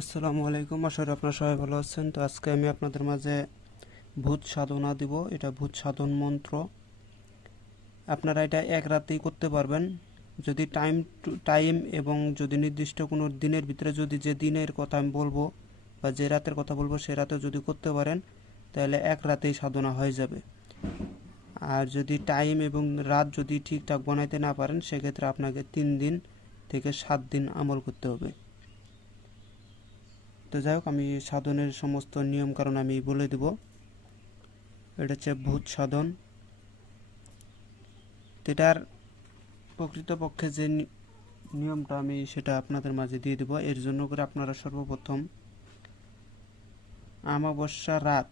আসসালামু আলাইকুম। আশা করি আপনারা সবাই ভালো আছেন। তো আজকে আমি আপনাদের মাঝে ভূত সাধনা দিব। এটা ভূত সাধন মন্ত্র। আপনারা এটা এক রাতেই করতে পারবেন। যদি টাইম টু টাইম এবং যদি নির্দিষ্ট কোনো দিনের ভিতরে যদি যে দিনের কথা আমি বলব বা যে রাতের কথা বলব, সে রাতে যদি করতে পারেন, তাহলে এক রাতেই সাধনা হয়ে যাবে। আর যদি টাইম এবং রাত যদি ঠিকঠাক বানাইতে না পারেন, সেক্ষেত্রে আপনাকে তিন দিন থেকে সাত দিন আমল করতে হবে। তো যাই হোক, আমি সাধনের সমস্ত নিয়ম কারণ আমি বলে দেব। এটা হচ্ছে ভূত সাধন। এটার প্রকৃতপক্ষে যে নিয়মটা আমি সেটা আপনাদের মাঝে দিয়ে দেবো। এর জন্য করে আপনারা সর্বপ্রথম আমাবস্যা রাত,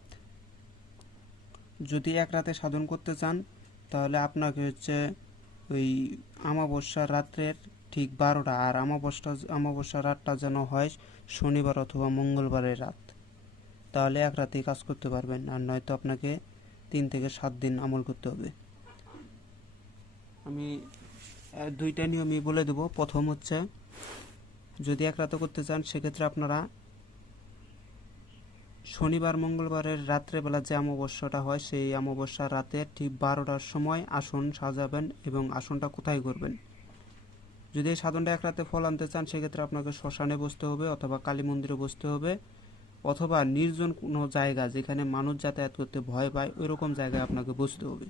যদি এক রাতে সাধন করতে চান, তাহলে আপনাকে হচ্ছে ওই আমাবস্যা রাত্রের ঠিক বারোটা আর আমাবস্যা আমাবস্যা রাতটা যেন হয় শনিবার অথবা মঙ্গলবারের রাত। তাহলে এক রাতেই কাজ করতে পারবেন, আর নয়তো আপনাকে তিন থেকে সাত দিন আমল করতে হবে। আমি দুইটা নিয়মই বলে দেবো। প্রথম হচ্ছে, যদি এক রাতে করতে চান, সেক্ষেত্রে আপনারা শনিবার, মঙ্গলবারের রাত্রেবেলা যে অমাবস্যাটা হয়, সেই অমাবস্যা রাতে ঠিক বারোটার সময় আসন সাজাবেন এবং আসনটা কোথায় করবেন? যদি এই সাধনটা এক রাতে ফল আনতে চান, সেক্ষেত্রে আপনাকে শ্মশানে বসতে হবে অথবা কালী মন্দিরে বসতে হবে অথবা নির্জন কোনো জায়গা যেখানে মানুষ যাতায়াত করতে ভয় পায়, ওইরকম জায়গায় আপনাকে বসতে হবে।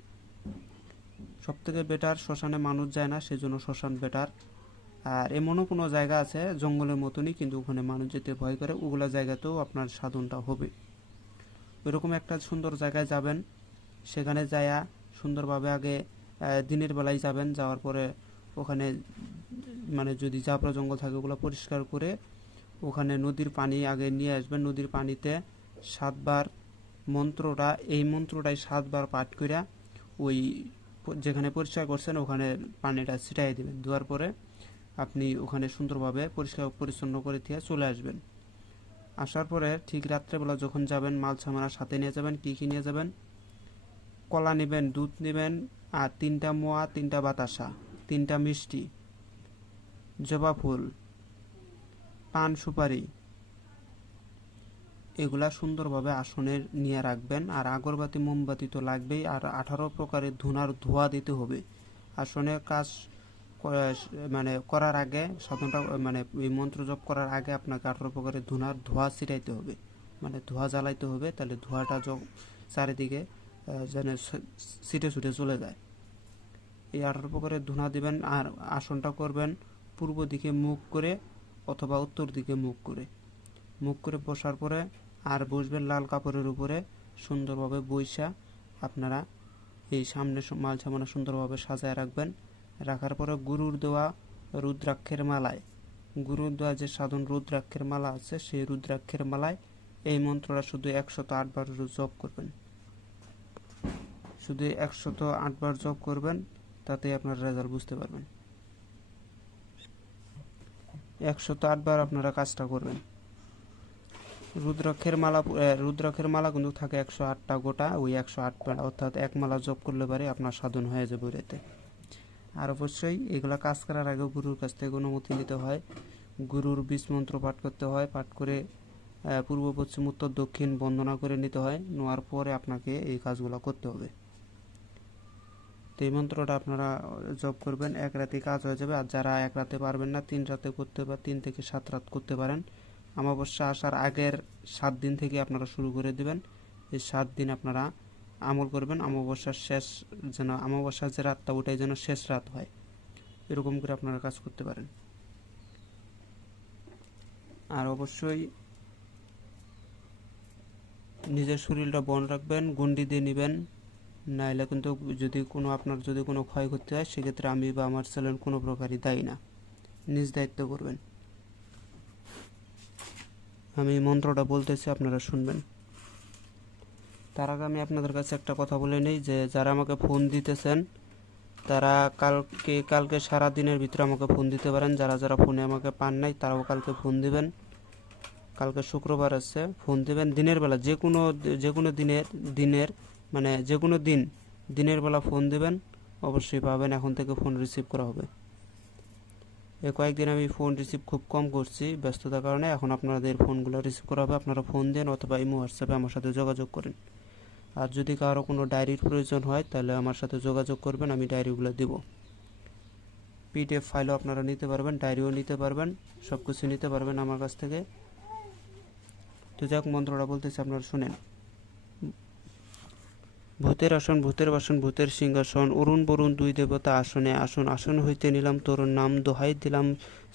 সব থেকে বেটার শ্মশানে মানুষ যায় না, সেজন্য শ্মশান বেটার আর এমনও কোনো জায়গা আছে জঙ্গলের মতনই, কিন্তু ওখানে মানুষ যেতে ভয় করে, ওগুলো জায়গাতেও আপনার সাধনটা হবে। ওইরকম একটা সুন্দর জায়গায় যাবেন, সেখানে যায়া সুন্দরভাবে আগে দিনের বেলায় যাবেন, যাওয়ার পরে ওখানে মানে যদি জাবরা জঙ্গল থাকে, ওগুলো পরিষ্কার করে ওখানে নদীর পানি আগে নিয়ে আসবেন। নদীর পানিতে সাতবার মন্ত্রটা, এই মন্ত্রটাই সাতবার পাঠ করিয়া ওই যেখানে পরিষ্কার করছেন, ওখানে পানিটা ছিটাই দেবেন। দেওয়ার পরে আপনি ওখানে সুন্দরভাবে পরিষ্কার পরিচ্ছন্ন করে দিয়ে চলে আসবেন। আসার পরে ঠিক রাত্রেবেলা যখন যাবেন, মাল সামানা সাথে নিয়ে যাবেন, কী কী নিয়ে যাবেন? কলা নেবেন, দুধ নেবেন, আর তিনটা মোয়া, তিনটা বাতাসা, তিনটা মিষ্টি। জবা ফুল, পান সুপারি, এগুলা সুন্দরভাবে আসনে নিয়ে রাখবেন। আর আগরবাতি, মোমবাতি তো লাগবেই। আর আঠারো প্রকারের ধুনার ধোয়া দিতে হবে। আসনে কাজ মানে করার আগে সাধনটা মানে এই মন্ত্র জপ করার আগে আপনাকে আঠারো প্রকারের ধুনার ধোয়া ছিটাইতে হবে। মানে ধোয়া জ্বালাইতে হবে, তাহলে ধোঁয়াটা চারিদিকে যেন ছিটে ছুটে চলে যায়। এই আঠারো প্রকারের ধুনা দিবেন আর আসনটা করবেন পূর্ব দিকে মুখ করে অথবা উত্তর দিকে মুখ করে। মুখ করে বসার পরে আর বসবেন লাল কাপড়ের উপরে সুন্দরভাবে বইসা আপনারা এই সামনে মাল সামানা সুন্দরভাবে সাজায় রাখবেন। রাখার পরে গুরুর দেওয়া রুদ্রাক্ষের মালায়। গুরুর দেওয়া যে সাধন রুদ্রাক্ষের মালা আছে, সেই রুদ্রাক্ষের মালায় এই মন্ত্রটা শুধু একশত আটবার জপ করবেন। শুধু একশত আটবার জপ করবেন তাতে আপনার রেজাল্ট বুঝতে পারবেন। একশত আটবার আপনারা কাজটা করবেন। রুদ্রাক্ষের মালা রুদ্রাক্ষের মালা কিন্তু থাকে একশো আটটা গোটা, ওই একশো আট মালা অর্থাৎ এক মালা জপ করলে পারে আপনার সাধন হয়ে যাবে এতে আর অবশ্যই এগুলা কাজ করার আগে গুরুর কাছ থেকে অনুমতি নিতে হয়। গুরুর বীজ মন্ত্র পাঠ করতে হয়, পাঠ করে পূর্ব, পশ্চিম, উত্তর, দক্ষিণ বন্দনা করে নিতে হয়, নেওয়ার পরে আপনাকে এই কাজগুলো করতে হবে। তো এই মন্ত্রটা আপনারা জব করবেন, এক রাতে কাজ হয়ে যাবে। আর যারা এক রাতে পারবেন না, তিন রাতে করতে বা তিন থেকে সাত রাত করতে পারেন। অমাবস্যা আসার আগের সাত দিন থেকে আপনারা শুরু করে দেবেন। এই সাত দিন আপনারা আমল করবেন। অমাবস্যার শেষ যেন, অমাবস্যার যে রাতটা, ওটাই যেন শেষ রাত হয়। এরকম করে আপনারা কাজ করতে পারেন। আর অবশ্যই নিজের শরীরটা বন রাখবেন, গন্ডি দিয়ে নেবেন। নাইলে কিন্তু যদি কোনো আপনার যদি কোনো ক্ষয়ক্ষতি হয়, সেক্ষেত্রে আমি বা আমার চ্যানেল কোনো প্রকারই দায়ী না। নিজ দায়িত্ব করবেন। আমি মন্ত্রটা বলতেছি, আপনারা শুনবেন। তার আগে আমি আপনাদের কাছে একটা কথা বলে নিই যে, যারা আমাকে ফোন দিতেছেন, তারা কালকে কালকে সারা দিনের ভিতরে আমাকে ফোন দিতে পারেন। যারা যারা ফোনে আমাকে পান নাই, তারাও কালকে ফোন দিবেন। কালকে শুক্রবার আছে, ফোন দিবেন। দিনের বেলা, যে কোনো যে কোনো দিনের দিনের মানে যে কোনো দিন, দিনের বেলা ফোন দেবেন, অবশ্যই পাবেন, এখন থেকে ফোন রিসিভ করা হবে। এই কয়েকদিন আমি ফোন রিসিভ খুব কম করছি, ব্যস্ততার কারণে এখন আপনাদের ফোনগুলো রিসিভ করা হবে, আপনারা ফোন দেন অথবা ইমো হোয়াটসঅ্যাপে আমার সাথে যোগাযোগ করেন। আর যদি কারও কোনো ডায়েরির প্রয়োজন হয়, তাহলে আমার সাথে যোগাযোগ করবেন, আমি ডায়েরিগুলো দেব। পিডিএফ ফাইলও আপনারা নিতে পারবেন ডায়েরিও নিতে পারবেন সব কিছু নিতে পারবেন আমার কাছ থেকে। তো যাক, মন্ত্রটা বলতেছি, আপনারা শুনেন। ভূতের আসন, ভূতের বাসন, ভূতের সিংহাসন, অরুণ বরুণ দুই দেবতা আসনে, আসন আসন হইতে নিলাম তোর নাম, দোহাই দিলাম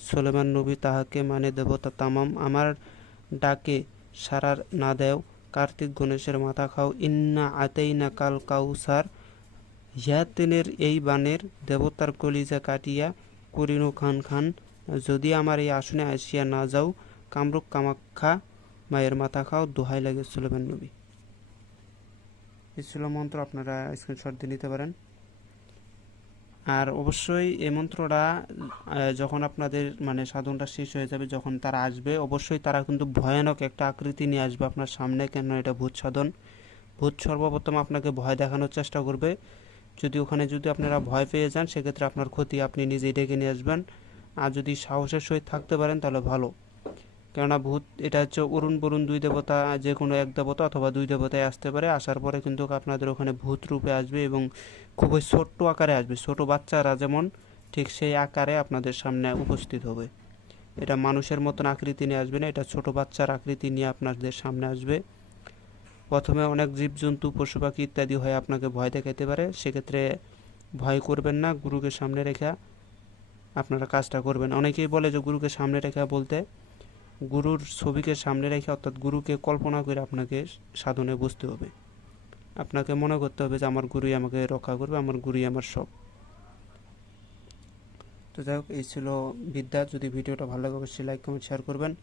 সোলেমান নবী তাহাকে মানে দেবতা তামাম। আমার ডাকে সারার না দেও, কার্তিক গণেশের মাথা খাও। ইন্না আতেই না কাল কাউসার হিয়াতেনের এই বানের দেবতার কলিজা কাটিয়া করিনু খান খান। যদি আমার এই আসনে আসিয়া না যাও, কামরূপ কামাখ্যা মায়ের মাথা খাও, দোহাই লাগে সুলেমান নবী। এই ছিল মন্ত্র, আপনারা স্ক্রিনশট দিয়ে নিতে পারেন। আর অবশ্যই এই মন্ত্রটা যখন আপনাদের মানে সাধনটা শেষ হয়ে যাবে, যখন তারা আসবে, অবশ্যই তারা কিন্তু ভয়ানক একটা আকৃতি নিয়ে আসবে আপনার সামনে কেন এটা ভূত সাধন। ভূত সর্বপ্রথম আপনাকে ভয় দেখানোর চেষ্টা করবে। যদি ওখানে যদি আপনারা ভয় পেয়ে যান, সেক্ষেত্রে আপনার ক্ষতি আপনি নিজেই ডেকে নিয়ে আসবেন। আর যদি সাহসের সহিত থাকতে পারেন, তাহলে ভালো। কেননা ভূত, এটা হচ্ছে অরুণ বরুণ দুই দেবতা যে কোনো এক দেবতা অথবা দুই দেবতায় আসতে পারে। আসার পরে কিন্তু আপনাদের ওখানে ভূত রূপে আসবে এবং খুবই ছোট্ট আকারে আসবে। ছোট বাচ্চারা যেমন, ঠিক সেই আকারে আপনাদের সামনে উপস্থিত হবে। এটা মানুষের মতন আকৃতি নিয়ে আসবে না, এটা ছোট বাচ্চার আকৃতি নিয়ে আপনাদের সামনে আসবে। প্রথমে অনেক জীবজন্তু পশু পাখি ইত্যাদি হয়ে আপনাকে ভয় দেখাতে পারে। সেক্ষেত্রে ভয় করবেন না, গুরুকে সামনে রেখা আপনারা কাজটা করবেন। অনেকেই বলে যে, গুরুকে সামনে রেখা বলতে গুরুর ছবিকে সামনে রেখে অর্থাৎ গুরুকে কল্পনা করে আপনাকে সাধনে বুঝতে হবে। আপনাকে মনে করতে হবে যে আমার গুরুই আমাকে রক্ষা করবে, আমার গুরুই আমার সব। তো যাই হোক, এই ছিল বিদ্যা। যদি ভিডিওটা ভালো লাগে, অবশ্যই লাইক কমেন্ট শেয়ার করবেন।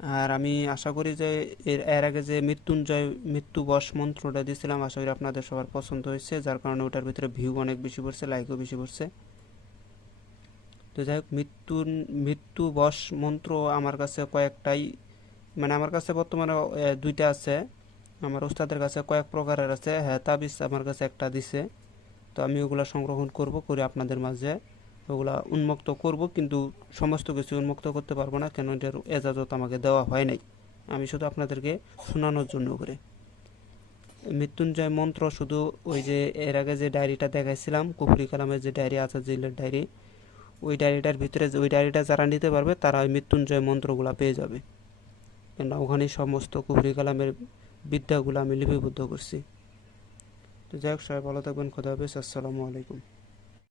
আর আমি আশা করি যে এর এর আগে যে মৃত্যুঞ্জয়, মৃত্যু বশ মন্ত্রটা দিয়েছিলাম, আশা করি আপনাদের সবার পছন্দ হয়েছে, যার কারণে ওটার ভিতরে ভিউ অনেক বেশি পড়ছে লাইকও বেশি পড়ছে। তো যাই হোক, মৃত্যুর, মৃত্যু বশ মন্ত্র আমার কাছে কয়েকটাই মানে আমার কাছে বর্তমানে দুইটা আছে। আমার ওস্তাদের কাছে কয়েক প্রকারের আছে। হ্যাঁ তাবিজ আমার কাছে একটা দিছে। তো আমি ওগুলা সংরক্ষণ করব, করে আপনাদের মাঝে ওগুলা উন্মুক্ত করব, কিন্তু সমস্ত কিছু উন্মুক্ত করতে পারব না, কেন এটার এজাজত আমাকে দেওয়া হয় নাই। আমি শুধু আপনাদেরকে শোনানোর জন্য করে। মৃত্যুঞ্জয় মন্ত্র শুধু ওই যে, এর আগে যে ডায়েরিটা দেখাইছিলাম, কুফরি কালামের যে ডায়েরি আছে জিলের ডায়েরি ওই ডায়েরিটার ভিতরে ওই ডায়েরিটা যারা নিতে পারবে, তারা ওই মৃত্যুঞ্জয় মন্ত্রগুলো পেয়ে যাবে। কেননা ওখানে সমস্ত কুবরি কালামের বিদ্যাগুলো আমি লিপিবদ্ধ করছি। তো যাই হোক, সবাই ভালো থাকবেন, খোদা হাফেজ, আসসালামু আলাইকুম।